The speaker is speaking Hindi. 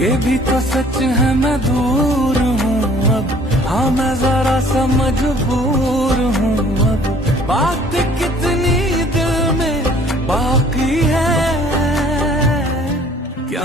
ये भी तो सच है मैं दूर हूँ अब, हाँ मैं जरा सा मजबूर हूँ अब। बात कितनी दिल में बाकी है क्या